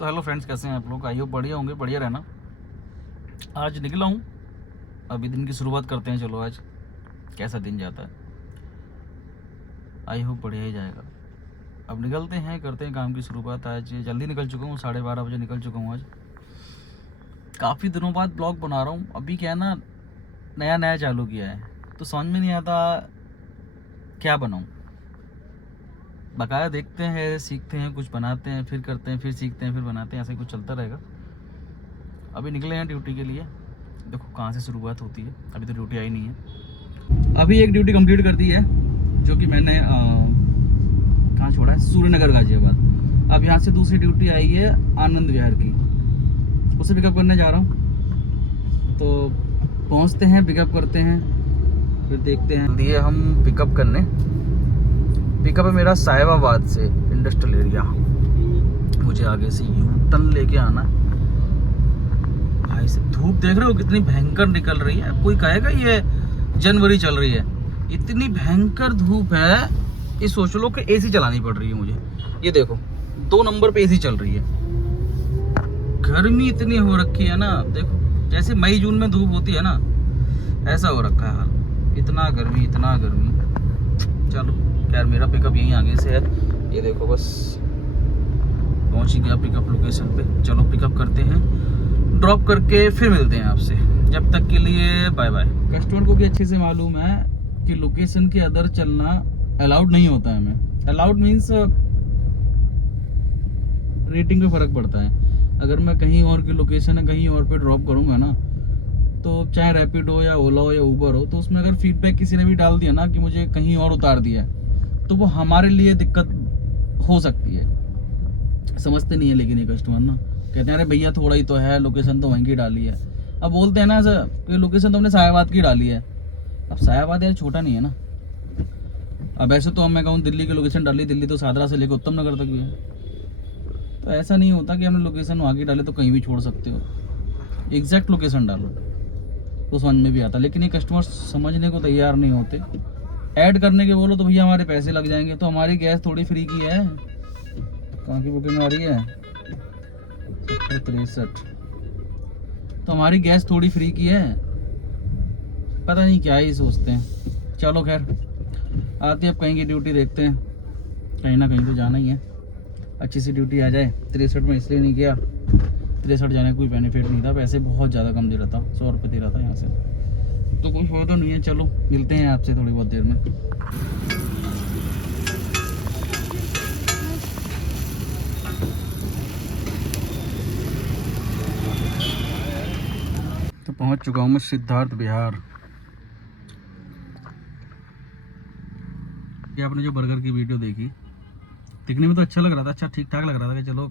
तो hello friends, कैसे हैं आप लोग? आई होप बढ़िया होंगे, बढ़िया रहना। आज निकला हूँ, अभी दिन की शुरुआत करते हैं। चलो आज कैसा दिन जाता है, आई होप बढ़िया ही जाएगा। अब निकलते हैं, करते हैं काम की शुरुआत। आज जल्दी निकल चुका हूँ, 12:30 बजे निकल चुका हूँ। आज काफ़ी दिनों बाद ब्लॉग बना रहा हूँ। अभी क्या है ना, नया नया चालू किया है तो समझ में नहीं आता क्या बनाऊँ। बकाया देखते हैं, सीखते हैं, कुछ बनाते हैं, फिर करते हैं, फिर सीखते हैं, फिर बनाते हैं, ऐसे कुछ चलता रहेगा। अभी निकले हैं ड्यूटी के लिए, देखो कहाँ से शुरुआत होती है। अभी तो ड्यूटी आई नहीं है। अभी एक ड्यूटी कंप्लीट कर दी है, जो कि मैंने कहाँ छोड़ा है, सूर्यनगर गाजियाबाद। अब यहाँ से दूसरी ड्यूटी आई है आनंद विहार की, उसे पिकअप करने जा रहा हूँ। तो पहुँचते हैं, पिकअप करते हैं, फिर देखते हैं। दिए हम पिकअप करने। पिकअप है मेरा साहिबाबाद से, इंडस्ट्रियल एरिया। मुझे आगे से यू टर्न लेके आना। भाई से धूप देख रहे हो कितनी भयंकर निकल रही है। कोई कहेगा ये जनवरी चल रही है, इतनी भयंकर धूप है। ये सोच लो कि एसी चलानी पड़ रही है मुझे। ये देखो 2 नंबर पे एसी चल रही है। गर्मी इतनी हो रखी है ना, देखो जैसे मई जून में धूप होती है ना, ऐसा हो रखा है हाल। इतना गर्मी, इतना गर्मी। चलो यार, मेरा पिकअप यहीं आगे से है। ये देखो बस पहुंच ही गया पिकअप लोकेशन पे। चलो पिकअप करते हैं, ड्रॉप करके फिर मिलते हैं आपसे। जब तक के लिए बाय बाय। कस्टमर को भी अच्छे से मालूम है कि लोकेशन के अदर चलना अलाउड नहीं होता है। हमें अलाउड मीन्स रेटिंग पे फर्क पड़ता है। अगर मैं कहीं और की लोकेशन है, कहीं और पे ड्रॉप करूंगा ना, तो चाहे रैपिडो या ओला हो या उबर हो, तो उसमें अगर फीडबैक किसी ने भी डाल दिया ना कि मुझे कहीं और उतार दिया, तो वो हमारे लिए दिक्कत हो सकती है। समझते नहीं है लेकिन ये कस्टमर ना, कहते हैं अरे भैया थोड़ा ही तो है, लोकेशन तो वहीं की डाली है। अब बोलते हैं ना सर कि लोकेशन तो हमने साहिबाबाद की डाली है। अब साहिबाबाद यार छोटा नहीं है ना। अब ऐसे तो मैं कहूँ दिल्ली की लोकेशन डाली, दिल्ली तो सादरा से लेकर उत्तम नगर तक भी है। तो ऐसा नहीं होता कि हमने लोकेशन वहाँ की डाले तो कहीं भी छोड़ सकते हो। एग्जैक्ट लोकेशन डालो तो समझ में भी आता। लेकिन ये कस्टमर समझने को तैयार नहीं होते। ऐड करने के बोलो तो भैया हमारे पैसे लग जाएंगे। तो हमारी गैस थोड़ी फ्री की है। कहाँ की बुकिंग आ रही है? 63। तो हमारी गैस थोड़ी फ्री की है। पता नहीं क्या ही सोचते हैं। चलो खैर, आती है अब कहीं की ड्यूटी देखते हैं। कहीं ना कहीं तो जाना ही है, अच्छी सी ड्यूटी आ जाए। 63 में इसलिए नहीं किया, 63 जाने का कोई बेनिफिट नहीं था। पैसे बहुत ज़्यादा कम दे रहा था, 100 रुपये दे रहा था यहाँ से, तो कोई फायदा नहीं है। चलो मिलते हैं आपसे थोड़ी बहुत देर में। तो पहुंच चुका हूँ मैं सिद्धार्थ विहार। ये आपने जो बर्गर की वीडियो देखी, दिखने में तो अच्छा लग रहा था, अच्छा ठीक ठाक लग रहा था कि चलो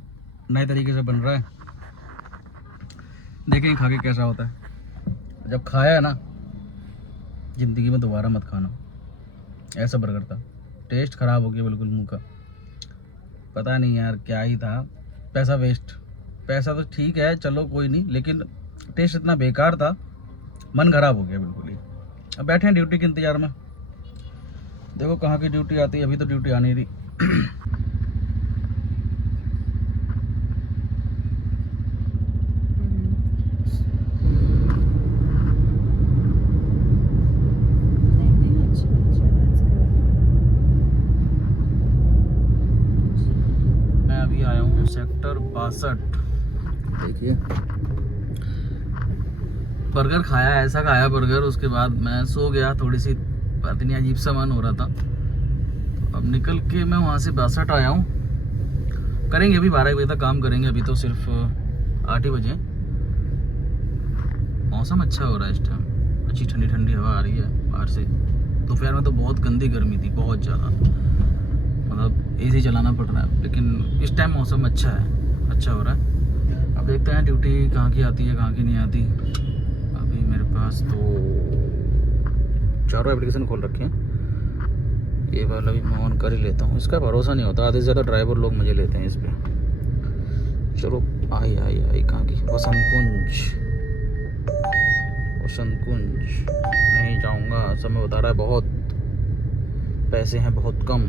नए तरीके से बन रहा है, देखें खा के कैसा होता है। जब खाया है ना, ज़िंदगी में दोबारा मत खाना। ऐसा बर्गर था, टेस्ट ख़राब हो गया बिल्कुल मुंह का। पता नहीं यार क्या ही था, पैसा वेस्ट। पैसा तो ठीक है चलो कोई नहीं, लेकिन टेस्ट इतना बेकार था, मन ख़राब हो गया बिल्कुल ही। अब बैठे हैं ड्यूटी के इंतज़ार में, देखो कहाँ की ड्यूटी आती है। अभी तो ड्यूटी आ नहीं रही। सेक्टर 62। देखिए बर्गर खाया, ऐसा खाया बर्गर, उसके बाद मैं सो गया। थोड़ी सी पता नहीं अजीब सा मन हो रहा था, तो अब निकल के मैं वहाँ से 62 आया हूँ। करेंगे अभी 12 बजे तक काम करेंगे, अभी तो सिर्फ 8 ही बजे। मौसम अच्छा हो रहा है इस टाइम, अच्छी ठंडी ठंडी हवा आ रही है बाहर से। दोपहर में तो बहुत गंदी गर्मी थी, बहुत ज़्यादा, मतलब एसी चलाना पड़ रहा है। लेकिन इस टाइम मौसम अच्छा है, अच्छा हो रहा है। अब देखते हैं ड्यूटी कहाँ की आती है, कहाँ की नहीं आती। अभी मेरे पास तो 4 एप्लीकेशन खोल रखे हैं। ये वाला भी मैं ऑन कर ही लेता हूँ, इसका भरोसा नहीं होता। आधे से ज़्यादा ड्राइवर लोग मुझे लेते हैं इस पर। चलो आई आई आई कहाँ की, वसंत कुंज। वसंत कुंज नहीं जाऊँगा, समय बता रहा है बहुत, पैसे हैं बहुत कम।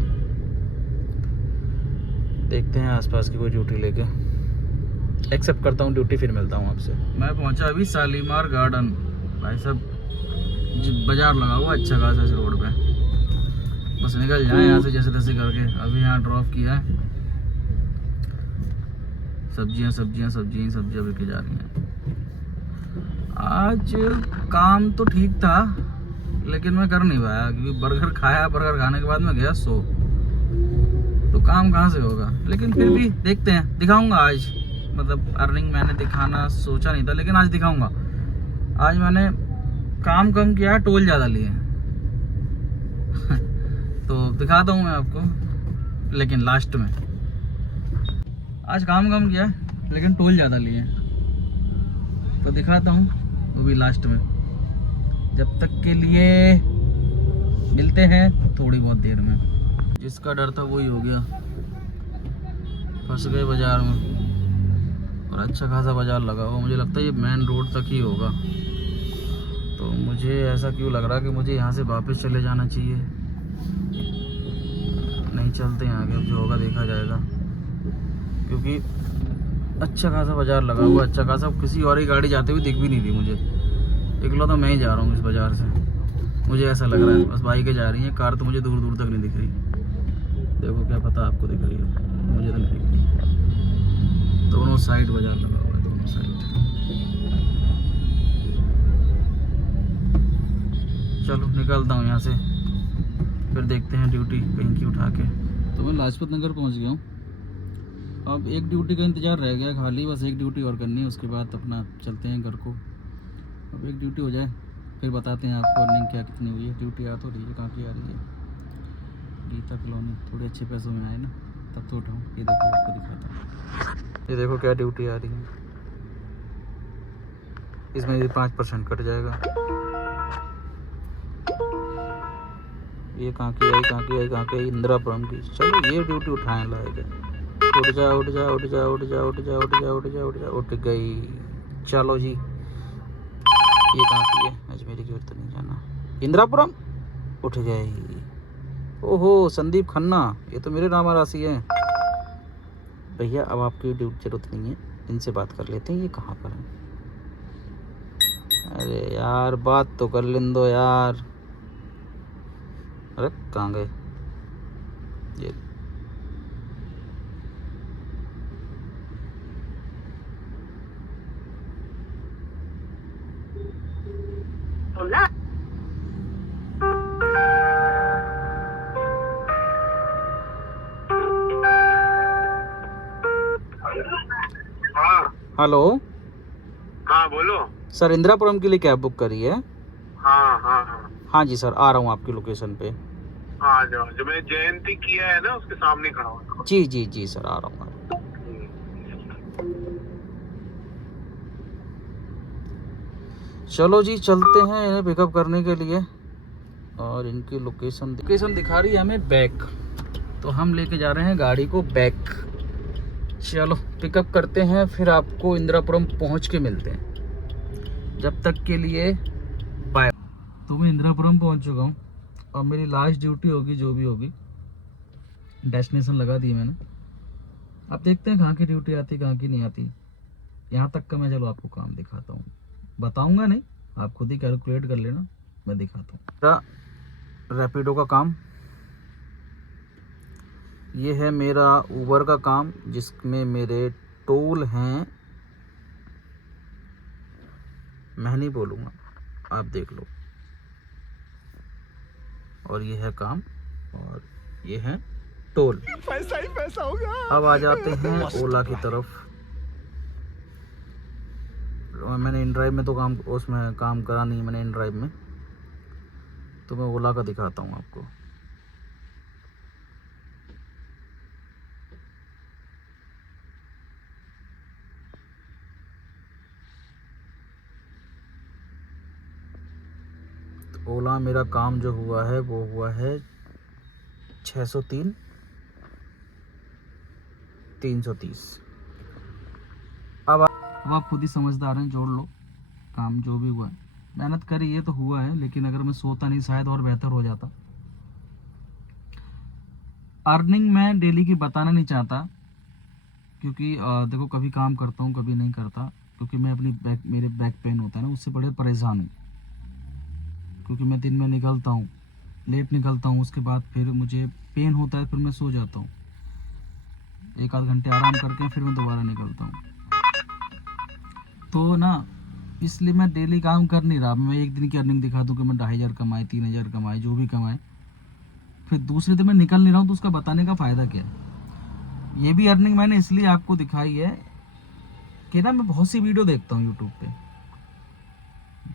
देखते हैं आसपास की कोई ड्यूटी लेके। एक्सेप्ट करता हूँ ड्यूटी, फिर मिलता हूँ आपसे। मैं पहुँचा अभी शालीमार गार्डन। भाई साहब बाजार लगा हुआ अच्छा खासा इस रोड पे, बस निकल जाए यहाँ से जैसे तैसे करके। अभी यहाँ ड्रॉप किया है, सब्जियाँ सब्जियाँ सब्जियाँ सब्जियाँ बिके जा रही हैं। आज काम तो ठीक था लेकिन मैं कर नहीं पाया क्योंकि बर्गर खाया, बर्गर खाने के बाद मैं गया सो, तो काम कहाँ से होगा। लेकिन फिर भी देखते हैं, दिखाऊंगा आज। मतलब अर्निंग मैंने दिखाना सोचा नहीं था लेकिन आज दिखाऊंगा। आज मैंने काम कम किया, टोल ज़्यादा लिए तो दिखाता हूँ मैं आपको, लेकिन लास्ट में। आज काम कम किया लेकिन टोल ज़्यादा लिए, तो दिखाता हूँ वो भी लास्ट में। जब तक के लिए मिलते हैं थोड़ी बहुत देर में। जिसका डर था वही हो गया, फंस गए बाज़ार में। और अच्छा खासा बाज़ार लगा हुआ, मुझे लगता है ये मेन रोड तक ही होगा। तो मुझे ऐसा क्यों लग रहा कि मुझे यहाँ से वापस चले जाना चाहिए। नहीं चलते हैं आगे, अब जो होगा देखा जाएगा। क्योंकि अच्छा खासा बाज़ार लगा हुआ, अच्छा खासा। किसी और ही गाड़ी जाते हुए दिख भी नहीं रही मुझे, इकलौता मैं ही जा रहा हूँ इस बाज़ार से, मुझे ऐसा लग रहा है। बस बाइकें जा रही हैं, कार तो मुझे दूर दूर तक नहीं दिख रही। देखो क्या पता आपको दिख रही हो, मुझे तो नहीं दिख रही। दोनों साइड बाज़ार लगा हुआ है, दोनों साइड। चलो निकलता हूँ यहाँ से, फिर देखते हैं ड्यूटी कहीं की उठा के। तो मैं लाजपत नगर पहुँच गया हूँ। अब एक ड्यूटी का इंतज़ार रह गया खाली, बस एक ड्यूटी और करनी है, उसके बाद अपना चलते हैं घर को। अब एक ड्यूटी हो जाए फिर बताते हैं आपको अर्निंग क्या कितनी हुई है। ड्यूटी आ तो रही है, कहाँ की आ रही है? गीता कॉलोनी। थोड़े अच्छे पैसों में आए ना, तब तो उठाऊँ। ये देखो आपको दिखाता हूँ, ये देखो क्या ड्यूटी आ रही है। इसमें ये 5% कट जाएगा। ये कहाँ की आई, कहाँ की आई, कहाँ की आई? इंदिरापुरम की। चलो ये ड्यूटी उठाए लायक है। उठ जा उठ जा उठ जा उठ जा उठ जा उठ जा उठ जा उठ जा, उठ गई। चलो जी, ये कहाँ की है? अजमेरी की ओर तो नहीं जाना। इंदिरापुरम उठ गई। ओहो संदीप खन्ना, ये तो मेरे नाम राशि है। भैया अब आपकी ड्यूटी जरूरत नहीं है, इनसे बात कर लेते हैं। ये कहाँ पर है? अरे यार बात तो कर लें दो यार। अरे कहाँ गए ये? हेलो। हाँ बोलो। सर इंदिरापुरम के लिए कैब बुक करी है? हाँ हाँ हाँ हाँ जी सर, आ रहा हूँ आपकी लोकेशन पे। हाँ, जो मैंने जयंती किया है ना उसके सामने खड़ा हूँ। जी जी जी सर, आ रहा हूँ। चलो जी चलते हैं इन्हें पिकअप करने के लिए। और इनकी लोकेशन दिखा रही है हमें बैक, तो हम लेके जा रहे हैं गाड़ी को बैक। चलो पिकअप करते हैं, फिर आपको इंदिरापुरम पहुंच के मिलते हैं। जब तक के लिए बाय। तो मैं इंदिरापुरम पहुंच चुका हूं, अब मेरी लास्ट ड्यूटी होगी जो भी होगी। डेस्टिनेशन लगा दी मैंने, अब देखते हैं कहाँ की ड्यूटी आती कहाँ की नहीं आती। यहाँ तक का मैं चलो आपको काम दिखाता हूँ, बताऊंगा नहीं, आप खुद ही कैलकुलेट कर लेना, मैं दिखाता हूँ। रैपिडो का काम, ये है मेरा ऊबर का काम जिसमें मेरे टोल हैं, मैं नहीं बोलूँगा, आप देख लो। और ये है काम, और ये है टोल। पैसा ही पैसा होगा। अब आ जाते हैं ओला की तरफ। मैंने इन ड्राइव में तो काम, उसमें काम करा नहीं मैंने इन ड्राइव में, तो मैं ओला का दिखाता हूँ आपको। तो ओला मेरा काम जो हुआ है वो हुआ है 603 330। अब आप खुद ही समझदार हैं, जोड़ लो। काम जो भी हुआ है, मेहनत करी है तो हुआ है, लेकिन अगर मैं सोता नहीं शायद और बेहतर हो जाता। अर्निंग मैं डेली की बताना नहीं चाहता, क्योंकि देखो कभी काम करता हूँ कभी नहीं करता, क्योंकि मैं अपनी मेरे बैक पेन होता है ना, उससे बड़े परेशान हूँ। क्योंकि मैं दिन में निकलता हूँ, लेट निकलता हूँ, उसके बाद फिर मुझे पेन होता है, फिर मैं सो जाता हूँ, 1 आध घंटे आराम करके फिर मैं दोबारा निकलता हूँ। तो ना इसलिए मैं डेली काम कर नहीं रहा। मैं एक दिन की अर्निंग दिखा दूँ कि मैं 2,500 कमाए, 3,000 कमाए, जो भी कमाए, फिर दूसरे दिन मैं निकल नहीं रहा हूँ, तो उसका बताने का फ़ायदा क्या है। ये भी अर्निंग मैंने इसलिए आपको दिखाई है कि ना मैं बहुत सी वीडियो देखता हूँ यूट्यूब पे।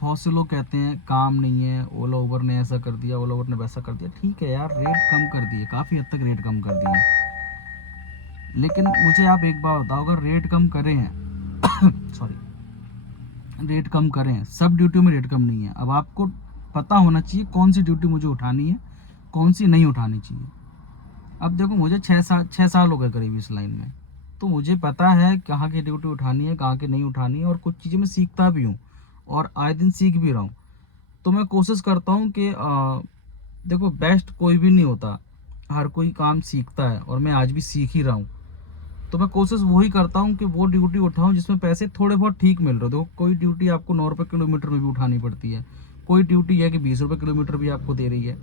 बहुत से लोग कहते हैं काम नहीं है, ओला उबर ने ऐसा कर दिया, ओला उबर ने वैसा कर दिया। ठीक है यार, रेट कम कर दिए, काफ़ी हद तक रेट कम कर दिए, लेकिन मुझे आप एक बात बताओ, अगर रेट कम करे हैं सॉरी, रेट कम करें हैं, सब ड्यूटी में रेट कम नहीं है। अब आपको पता होना चाहिए कौन सी ड्यूटी मुझे उठानी है, कौन सी नहीं उठानी चाहिए। अब देखो मुझे 6 साल हो गए करीब इस लाइन में, तो मुझे पता है कहाँ की ड्यूटी उठानी है, कहाँ की नहीं उठानी है, और कुछ चीज़ें मैं सीखता भी हूँ और आए दिन सीख भी रहा हूँ। तो मैं कोशिश करता हूँ कि देखो बेस्ट कोई भी नहीं होता, हर कोई काम सीखता है, और मैं आज भी सीख ही रहा हूँ। तो मैं कोशिश वही करता हूँ कि वो ड्यूटी उठाऊँ जिसमें पैसे थोड़े बहुत ठीक मिल रहे हो। देखो कोई ड्यूटी आपको 9 रुपये किलोमीटर में भी उठानी पड़ती है, कोई ड्यूटी है कि 20 रुपये किलोमीटर भी आपको दे रही है,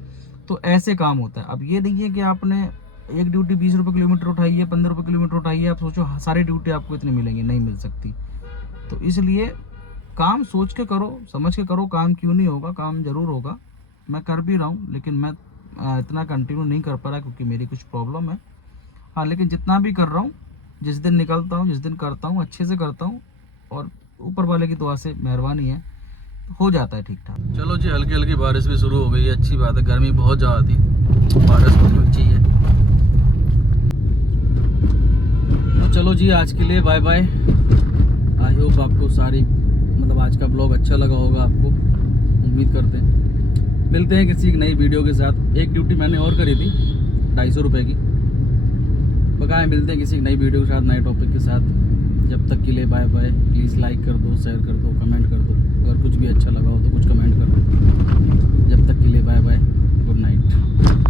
तो ऐसे काम होता है। अब ये नहीं है कि आपने एक ड्यूटी 20 रुपये किलोमीटर उठाई है, 15 रुपये किलोमीटर उठाई है, आप सोचो सारी ड्यूटी आपको इतनी मिलेंगी, नहीं मिल सकती। तो इसलिए काम सोच के करो, समझ के करो, काम क्यों नहीं होगा, काम ज़रूर होगा। मैं कर भी रहा हूँ, लेकिन मैं इतना कंटिन्यू नहीं कर पा रहा क्योंकि मेरी कुछ प्रॉब्लम है। हाँ, लेकिन जितना भी कर रहा हूँ, जिस दिन निकलता हूँ, जिस दिन करता हूँ, अच्छे से करता हूँ, और ऊपर वाले की दुआ से मेहरबानी है, हो जाता है ठीक ठाक। चलो जी, हल्की हल्की बारिश भी शुरू हो गई है, अच्छी बात है। गर्मी बहुत ज़्यादा थी, बारिश होनी चाहिए। तो चलो जी, आज के लिए बाय बाय। आई होप आपको मतलब आज का ब्लॉग अच्छा लगा होगा आपको, उम्मीद करते हैं। मिलते हैं किसी एक नई वीडियो के साथ। एक ड्यूटी मैंने और करी थी 250 रुपये की। बकाया मिलते हैं किसी नई वीडियो के साथ, नए टॉपिक के साथ। जब तक के लिए बाय बाय। प्लीज़ लाइक कर दो, शेयर कर दो, कमेंट कर दो। अगर कुछ भी अच्छा लगा हो तो कुछ कमेंट कर दो। जब तक के लिए बाय बाय, गुड नाइट।